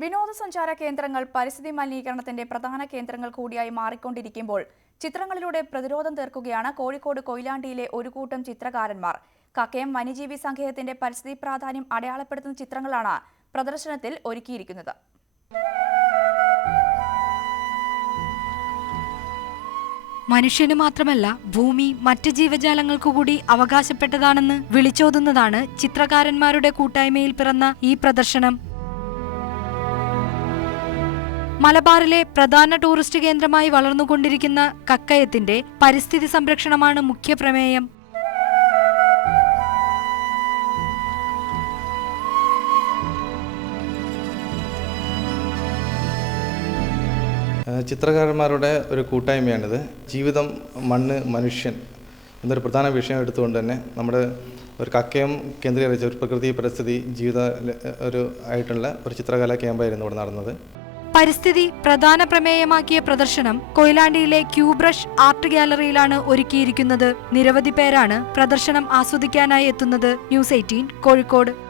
വിനോദസഞ്ചാര കേന്ദ്രങ്ങൾ പരിസ്ഥിതി മലിനീകരണത്തിന്റെ പ്രധാന കേന്ദ്രങ്ങൾ കൂടിയായി മാറിക്കൊണ്ടിരിക്കുമ്പോൾ ചിത്രങ്ങളിലൂടെ പ്രതിരോധം തീർക്കുകയാണ് കോഴിക്കോട് കൊയിലാണ്ടിയിലെ ഒരു കൂട്ടം ചിത്രകാരന്മാർ. കക്കയം വന്യജീവി സങ്കേതത്തിന്റെ പരിസ്ഥിതി പ്രാധാന്യം അടയാളപ്പെടുത്തുന്ന ചിത്രങ്ങളാണ് പ്രദർശനത്തിൽ ഒരുക്കിയിരിക്കുന്നത്. മനുഷ്യന് മാത്രമല്ല ഭൂമി മറ്റ് ജീവജാലങ്ങൾക്കു കൂടി അവകാശപ്പെട്ടതാണെന്ന് വിളിച്ചോതുന്നതാണ് ചിത്രകാരന്മാരുടെ കൂട്ടായ്മയിൽ പിറന്ന ഈ പ്രദർശനം. മലബാറിലെ പ്രധാന ടൂറിസ്റ്റ് കേന്ദ്രമായി വളർന്നുകൊണ്ടിരിക്കുന്ന കക്കയത്തിന്റെ പരിസ്ഥിതി സംരക്ഷണമാണ് മുഖ്യ പ്രമേയം. ചിത്രകാരന്മാരുടെ ഒരു കൂട്ടായ്മയാണിത്. ജീവിതം, മണ്ണ്, മനുഷ്യൻ എന്നൊരു പ്രധാന വിഷയം എടുത്തുകൊണ്ട് തന്നെ നമ്മുടെ ഒരു കക്കയം കേന്ദ്രീകരിച്ച ഒരു പ്രകൃതി പരിസ്ഥിതി ജീവിത ആയിട്ടുള്ള ഒരു ചിത്രകലാ ക്യാമ്പായിരുന്നു ഇവിടെ നടന്നത്. പരിസ്ഥിതി പ്രധാന പ്രമേയമാക്കിയ പ്രദർശനം കൊയിലാണ്ടിയിലെ ക്യൂബ്രഷ് ആർട്ട് ഗാലറിയിലാണ് ഒരുക്കിയിരിക്കുന്നത്. നിരവധി പേരാണ് പ്രദർശനം ആസ്വദിക്കാനായി എത്തുന്നത്. ന്യൂസ് 18 കോഴിക്കോട്.